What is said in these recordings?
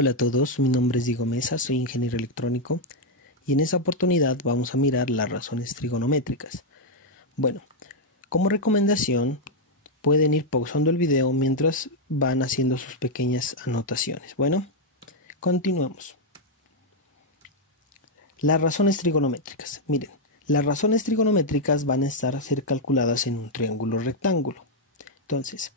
Hola a todos, mi nombre es Diego Mesa, soy ingeniero electrónico y en esta oportunidad vamos a mirar las razones trigonométricas. Bueno, como recomendación pueden ir pausando el video mientras van haciendo sus pequeñas anotaciones. Bueno, continuemos. Las razones trigonométricas. Miren, las razones trigonométricas van a ser calculadas en un triángulo rectángulo. Entonces,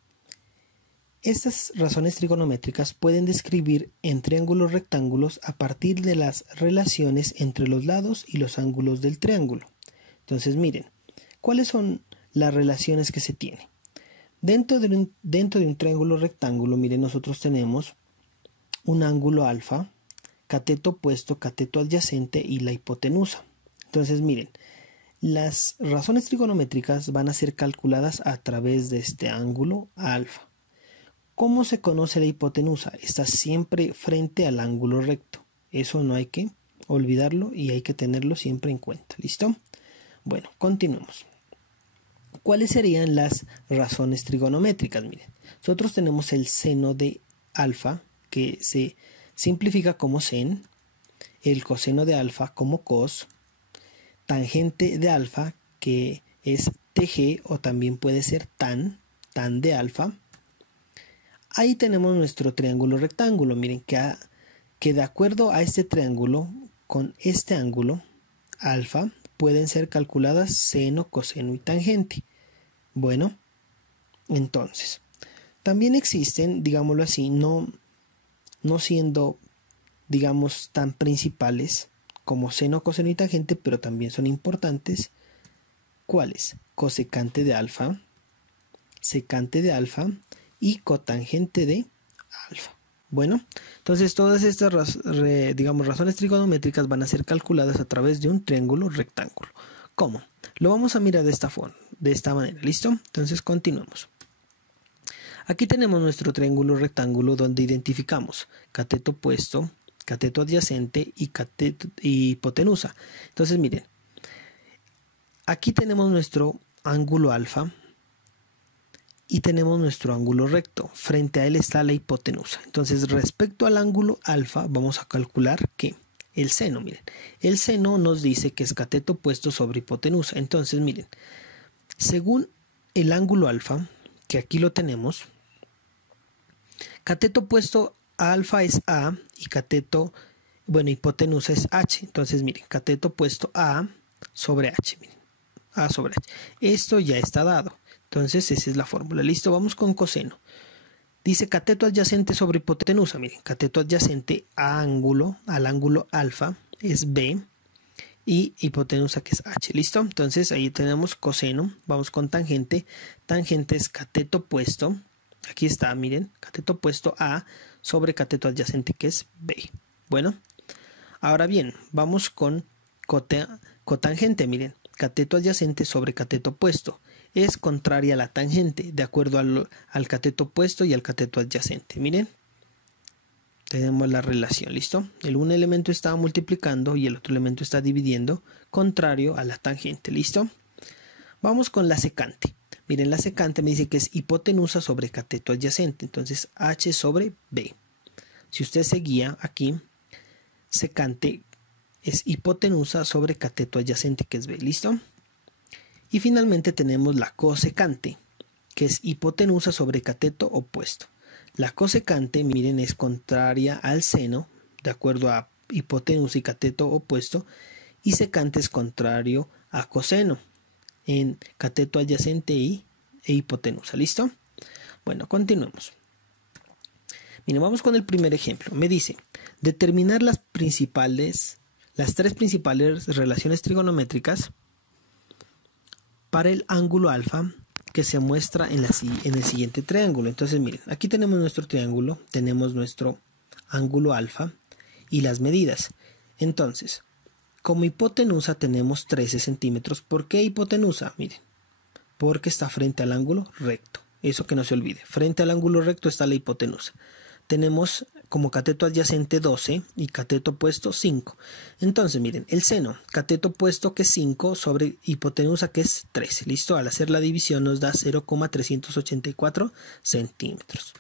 estas razones trigonométricas pueden describir en triángulos rectángulos a partir de las relaciones entre los lados y los ángulos del triángulo. Entonces miren, ¿cuáles son las relaciones que se tienen? Dentro de un triángulo rectángulo, miren, nosotros tenemos un ángulo alfa, cateto opuesto, cateto adyacente y la hipotenusa. Entonces miren, las razones trigonométricas van a ser calculadas a través de este ángulo alfa. ¿Cómo se conoce la hipotenusa? Está siempre frente al ángulo recto. Eso no hay que olvidarlo y hay que tenerlo siempre en cuenta. ¿Listo? Bueno, continuemos. ¿Cuáles serían las razones trigonométricas? Miren, nosotros tenemos el seno de alfa, que se simplifica como sen, el coseno de alfa como cos, tangente de alfa, que es tg o también puede ser tan de alfa. Ahí tenemos nuestro triángulo rectángulo. Miren que de acuerdo a este triángulo, con este ángulo alfa, pueden ser calculadas seno, coseno y tangente. Bueno, entonces, también existen, digámoslo así, no siendo, digamos, tan principales como seno, coseno y tangente, pero también son importantes. ¿Cuáles? Cosecante de alfa, secante de alfa y cotangente de alfa. Bueno, entonces todas estas razones trigonométricas van a ser calculadas a través de un triángulo rectángulo. ¿Cómo? Lo vamos a mirar de esta manera, ¿listo? Entonces continuemos. Aquí tenemos nuestro triángulo rectángulo donde identificamos cateto opuesto, cateto adyacente y hipotenusa. Entonces miren, aquí tenemos nuestro ángulo alfa y tenemos nuestro ángulo recto. Frente a él está la hipotenusa. Entonces, respecto al ángulo alfa, vamos a calcular que el seno, miren, el seno nos dice que es cateto opuesto sobre hipotenusa. Entonces, miren, según el ángulo alfa, que aquí lo tenemos, cateto opuesto a alfa es A y hipotenusa es H. Entonces, miren, cateto opuesto a sobre H, miren, A sobre H. Esto ya está dado. Entonces esa es la fórmula. Listo, vamos con coseno. Dice cateto adyacente sobre hipotenusa. Miren, cateto adyacente al ángulo alfa es B y hipotenusa que es H. ¿Listo? Entonces ahí tenemos coseno. Vamos con tangente. Tangente es cateto opuesto. Aquí está, miren, cateto opuesto A sobre cateto adyacente que es B. Bueno, ahora bien, vamos con cotangente. Miren, cateto adyacente sobre cateto opuesto. Es contraria a la tangente, de acuerdo al cateto opuesto y al cateto adyacente. Miren, tenemos la relación, ¿listo? Un elemento está multiplicando y el otro elemento está dividiendo, contrario a la tangente, ¿listo? Vamos con la secante. Miren, la secante me dice que es hipotenusa sobre cateto adyacente, entonces H sobre B. Si usted se guía aquí, secante es hipotenusa sobre cateto adyacente, que es B, ¿listo? Y finalmente tenemos la cosecante, que es hipotenusa sobre cateto opuesto. La cosecante, miren, es contraria al seno, de acuerdo a hipotenusa y cateto opuesto, y secante es contrario a coseno, en cateto adyacente e hipotenusa. ¿Listo? Bueno, continuemos. Miren, vamos con el primer ejemplo. Me dice, determinar las tres principales relaciones trigonométricas para el ángulo alfa que se muestra en el siguiente triángulo. Entonces miren, aquí tenemos nuestro triángulo, tenemos nuestro ángulo alfa y las medidas. Entonces, como hipotenusa tenemos 13 centímetros. ¿Por qué hipotenusa? Miren, porque está frente al ángulo recto. Eso que no se olvide, frente al ángulo recto está la hipotenusa. Tenemos como cateto adyacente 12 y cateto opuesto 5. Entonces miren, el seno, cateto opuesto que es 5 sobre hipotenusa que es 13. ¿Listo? Al hacer la división nos da 0,384 centímetros.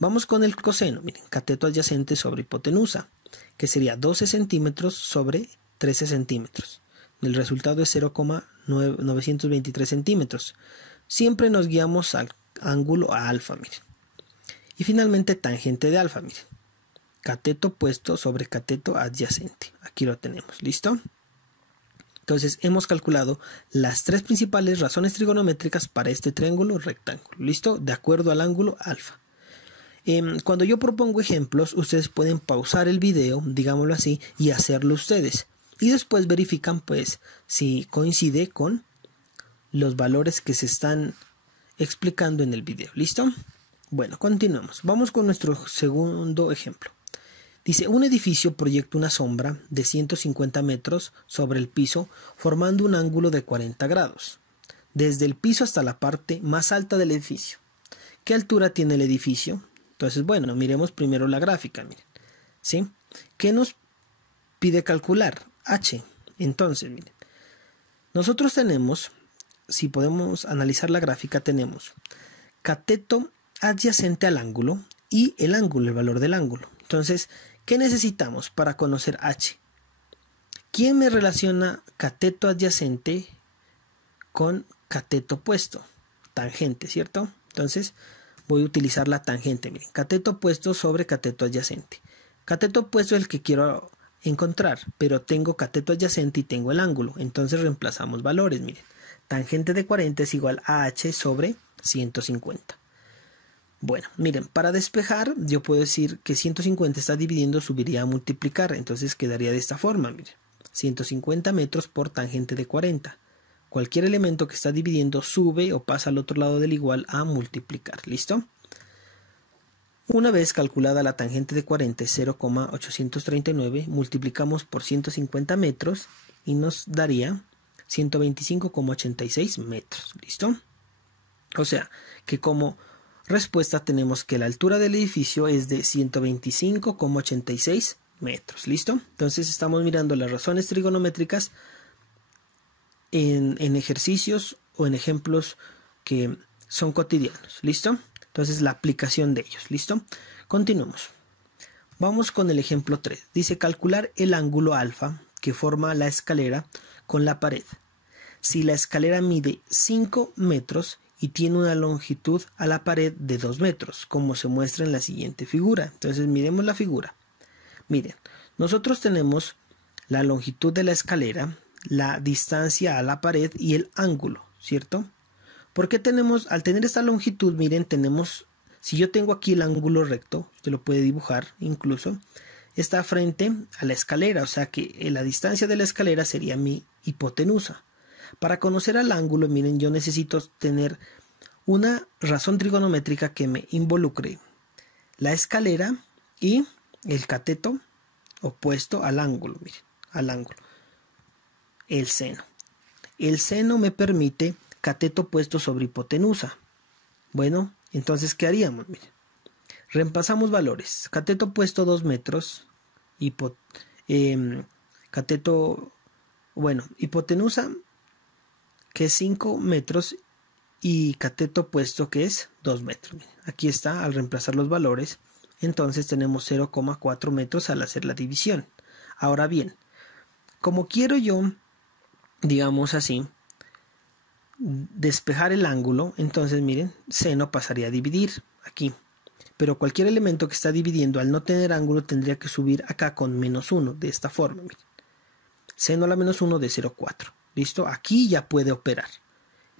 Vamos con el coseno. Miren, cateto adyacente sobre hipotenusa, que sería 12 centímetros sobre 13 centímetros. El resultado es 0,923 centímetros. Siempre nos guiamos al ángulo a alfa, miren. Y finalmente tangente de alfa, miren. Cateto opuesto sobre cateto adyacente. Aquí lo tenemos, ¿listo? Entonces hemos calculado las tres principales razones trigonométricas para este triángulo rectángulo, ¿listo? De acuerdo al ángulo alfa. Cuando yo propongo ejemplos, ustedes pueden pausar el video, digámoslo así, y hacerlo ustedes. Y después verifican, pues, si coincide con los valores que se están explicando en el video, ¿listo? Bueno, continuemos. Vamos con nuestro segundo ejemplo. Dice, un edificio proyecta una sombra de 150 metros sobre el piso, formando un ángulo de 40 grados, desde el piso hasta la parte más alta del edificio. ¿Qué altura tiene el edificio? Entonces, bueno, miremos primero la gráfica, miren, ¿sí? ¿Qué nos pide calcular? H. Entonces, miren, nosotros tenemos, si podemos analizar la gráfica, tenemos cateto adyacente al ángulo y el ángulo, el valor del ángulo. Entonces, ¿qué necesitamos para conocer H? ¿Quién me relaciona cateto adyacente con cateto opuesto? Tangente, ¿cierto? Entonces, voy a utilizar la tangente. Miren, cateto opuesto sobre cateto adyacente. Cateto opuesto es el que quiero encontrar, pero tengo cateto adyacente y tengo el ángulo. Entonces reemplazamos valores. Miren, tangente de 40 es igual a H sobre 150. Bueno, miren, para despejar yo puedo decir que 150 está dividiendo, subiría a multiplicar. Entonces quedaría de esta forma. Miren, 150 metros por tangente de 40. Cualquier elemento que está dividiendo sube o pasa al otro lado del igual a multiplicar. ¿Listo? Una vez calculada la tangente de 40 es 0,839, multiplicamos por 150 metros y nos daría 125,86 metros. ¿Listo? O sea que como respuesta tenemos que la altura del edificio es de 125,86 metros. ¿Listo? Entonces estamos mirando las razones trigonométricas en ejercicios o en ejemplos que son cotidianos. ¿Listo? Entonces la aplicación de ellos. ¿Listo? Continuemos. Vamos con el ejemplo 3. Dice calcular el ángulo alfa que forma la escalera con la pared. Si la escalera mide 5 metros y tiene una longitud a la pared de 2 metros, como se muestra en la siguiente figura. Entonces miremos la figura. Miren, nosotros tenemos la longitud de la escalera, la distancia a la pared y el ángulo, ¿cierto? Porque tenemos, al tener esta longitud, miren, tenemos, si yo tengo aquí el ángulo recto, usted lo puede dibujar incluso, está frente a la escalera, o sea que la distancia de la escalera sería mi hipotenusa. Para conocer al ángulo, miren, yo necesito tener una razón trigonométrica que me involucre la escalera y el cateto opuesto al ángulo, miren, al ángulo. El seno. El seno me permite cateto opuesto sobre hipotenusa. Bueno, entonces, ¿qué haríamos? Miren, reemplazamos valores. Cateto opuesto 2 metros. Hipotenusa, que es 5 metros. Y cateto opuesto, que es 2 metros. Miren, aquí está, al reemplazar los valores. Entonces tenemos 0,4 metros al hacer la división. Ahora bien, como quiero yo, digamos así, despejar el ángulo, entonces miren, seno pasaría a dividir aquí, pero cualquier elemento que está dividiendo al no tener ángulo tendría que subir acá con menos 1, de esta forma, miren, seno a la menos 1 de 0,4, listo, aquí ya puede operar,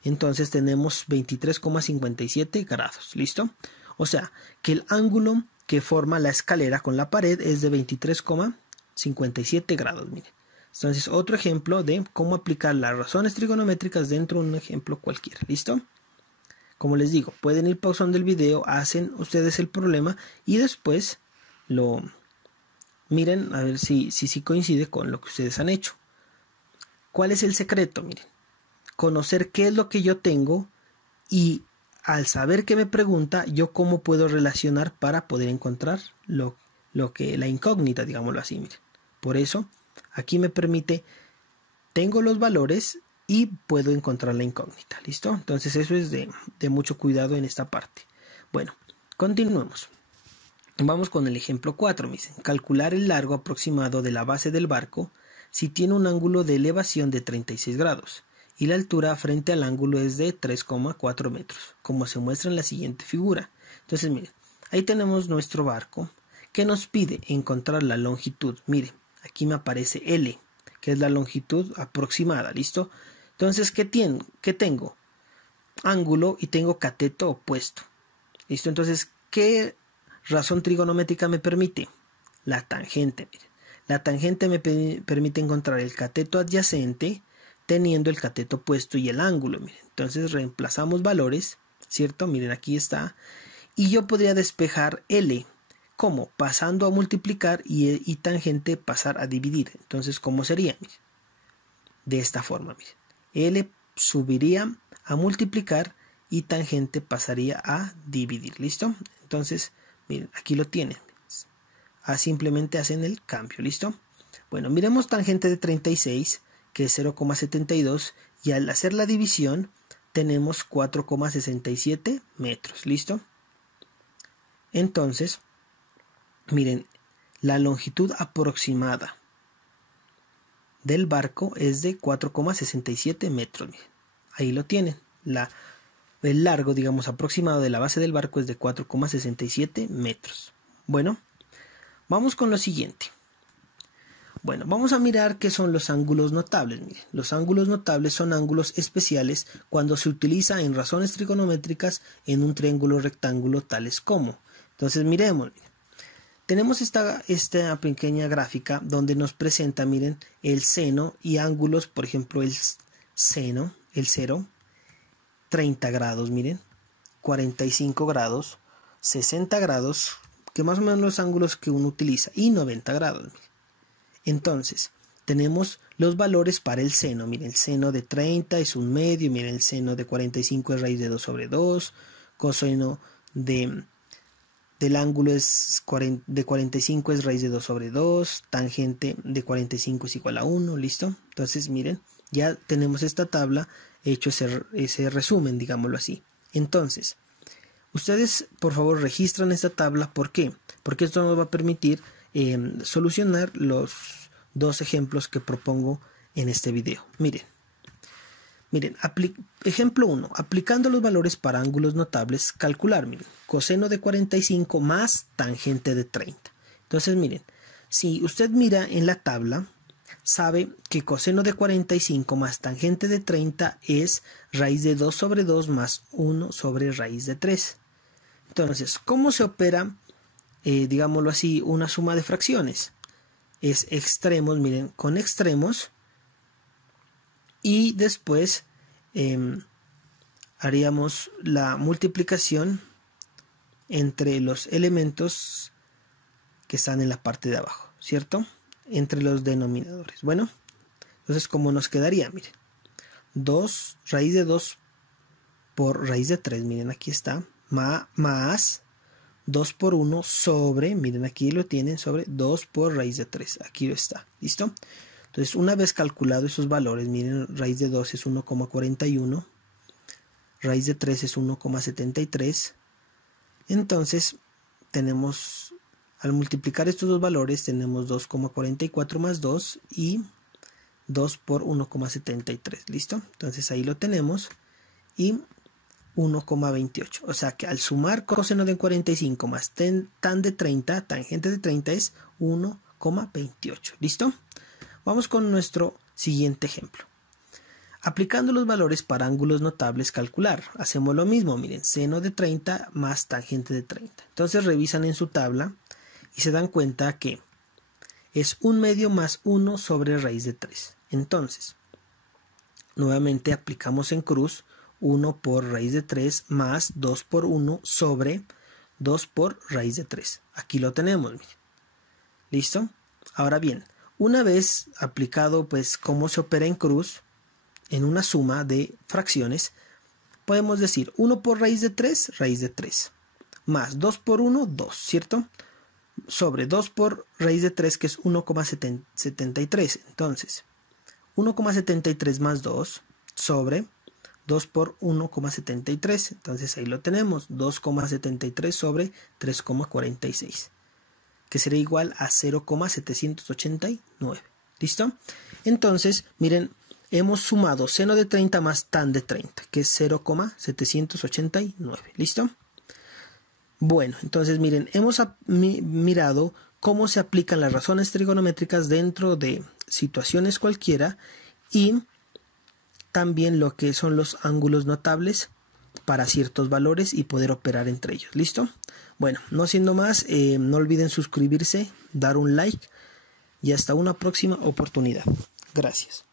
entonces tenemos 23,57 grados, listo, o sea que el ángulo que forma la escalera con la pared es de 23,57 grados, miren. Entonces, otro ejemplo de cómo aplicar las razones trigonométricas dentro de un ejemplo cualquiera. ¿Listo? Como les digo, pueden ir pausando el video, hacen ustedes el problema y después lo miren a ver si coincide con lo que ustedes han hecho. ¿Cuál es el secreto? Miren, conocer qué es lo que yo tengo y al saber qué me pregunta, yo cómo puedo relacionar para poder encontrar la incógnita, digámoslo así. Miren, por eso aquí me permite, tengo los valores y puedo encontrar la incógnita. ¿Listo? Entonces eso es de mucho cuidado en esta parte. Bueno, continuemos. Vamos con el ejemplo 4. Me dicen, calcular el largo aproximado de la base del barco si tiene un ángulo de elevación de 36 grados y la altura frente al ángulo es de 3,4 metros, como se muestra en la siguiente figura. Entonces, miren, ahí tenemos nuestro barco que nos pide encontrar la longitud. Miren, aquí me aparece L, que es la longitud aproximada, ¿listo? Entonces, ¿qué tengo? Ángulo y tengo cateto opuesto, ¿listo? Entonces, ¿qué razón trigonométrica me permite? La tangente, miren. La tangente me permite encontrar el cateto adyacente teniendo el cateto opuesto y el ángulo, miren. Entonces reemplazamos valores, ¿cierto? Miren, aquí está. Y yo podría despejar L. ¿Cómo? Pasando a multiplicar y tangente pasar a dividir. Entonces, ¿cómo sería? Miren. De esta forma, miren. L subiría a multiplicar y tangente pasaría a dividir, ¿listo? Entonces, miren, aquí lo tienen. Simplemente hacen el cambio, ¿listo? Bueno, miremos tangente de 36, que es 0,72, y al hacer la división tenemos 4,67 metros, ¿listo? Entonces, miren, la longitud aproximada del barco es de 4,67 metros, miren, ahí lo tienen. El largo, digamos, aproximado de la base del barco es de 4,67 metros. Bueno, vamos con lo siguiente. Bueno, vamos a mirar qué son los ángulos notables. Miren, los ángulos notables son ángulos especiales cuando se utiliza en razones trigonométricas en un triángulo rectángulo tales como. Entonces miremos, miren. Tenemos esta pequeña gráfica donde nos presenta, miren, el seno y ángulos, por ejemplo, el seno, el 0, 30 grados, miren, 45 grados, 60 grados, que más o menos los ángulos que uno utiliza, y 90 grados. Miren. Entonces, tenemos los valores para el seno. Miren, el seno de 30 es 1 medio, miren, el seno de 45 es raíz de 2 sobre 2, coseno del ángulo de 45 es raíz de 2 sobre 2, tangente de 45 es igual a 1, ¿listo? Entonces, miren, ya tenemos esta tabla, hecho ese resumen, digámoslo así. Entonces, ustedes, por favor, registran esta tabla. ¿Por qué? Porque esto nos va a permitir solucionar los dos ejemplos que propongo en este video. Miren, ejemplo 1. Aplicando los valores para ángulos notables, calcular, miren, coseno de 45 más tangente de 30. Entonces, miren, si usted mira en la tabla, sabe que coseno de 45 más tangente de 30 es raíz de 2 sobre 2 más 1 sobre raíz de 3. Entonces, ¿cómo se opera, digámoslo así, una suma de fracciones? Es extremos, miren, con extremos, y después haríamos la multiplicación entre los elementos que están en la parte de abajo, ¿cierto? Entre los denominadores. Bueno, entonces, ¿cómo nos quedaría? Miren, 2 raíz de 2 por raíz de 3, miren, aquí está, más 2 por 1 sobre, miren, aquí lo tienen, sobre 2 por raíz de 3, aquí lo está, ¿listo? Entonces, una vez calculado esos valores, miren, raíz de 2 es 1,41, raíz de 3 es 1,73, entonces tenemos, al multiplicar estos dos valores, tenemos 2,44 más 2 y 2 por 1,73, ¿listo? Entonces ahí lo tenemos, y 1,28, o sea que al sumar coseno de 45 más tan de 30, tangente de 30 es 1,28, ¿listo? Vamos con nuestro siguiente ejemplo. Aplicando los valores para ángulos notables, calcular. Hacemos lo mismo, miren, seno de 30 más tangente de 30. Entonces revisan en su tabla y se dan cuenta que es 1 medio más 1 sobre raíz de 3. Entonces, nuevamente aplicamos en cruz 1 por raíz de 3 más 2 por 1 sobre 2 por raíz de 3. Aquí lo tenemos, miren. ¿Listo? Ahora bien, una vez aplicado, pues, cómo se opera en cruz, en una suma de fracciones, podemos decir 1 por raíz de 3, más 2 por 1, 2, ¿cierto? Sobre 2 por raíz de 3, que es 1,73. Entonces, 1,73 más 2 sobre 2 por 1,73. Entonces ahí lo tenemos, 2,73 sobre 3,46, que será igual a 0,789. ¿Listo? Entonces, miren, hemos sumado seno de 30 más tan de 30, que es 0,789. ¿Listo? Bueno, entonces miren, hemos mirado cómo se aplican las razones trigonométricas dentro de situaciones cualquiera y también lo que son los ángulos notables para ciertos valores y poder operar entre ellos. ¿Listo? Bueno, no siendo más, no olviden suscribirse, dar un like y hasta una próxima oportunidad. Gracias.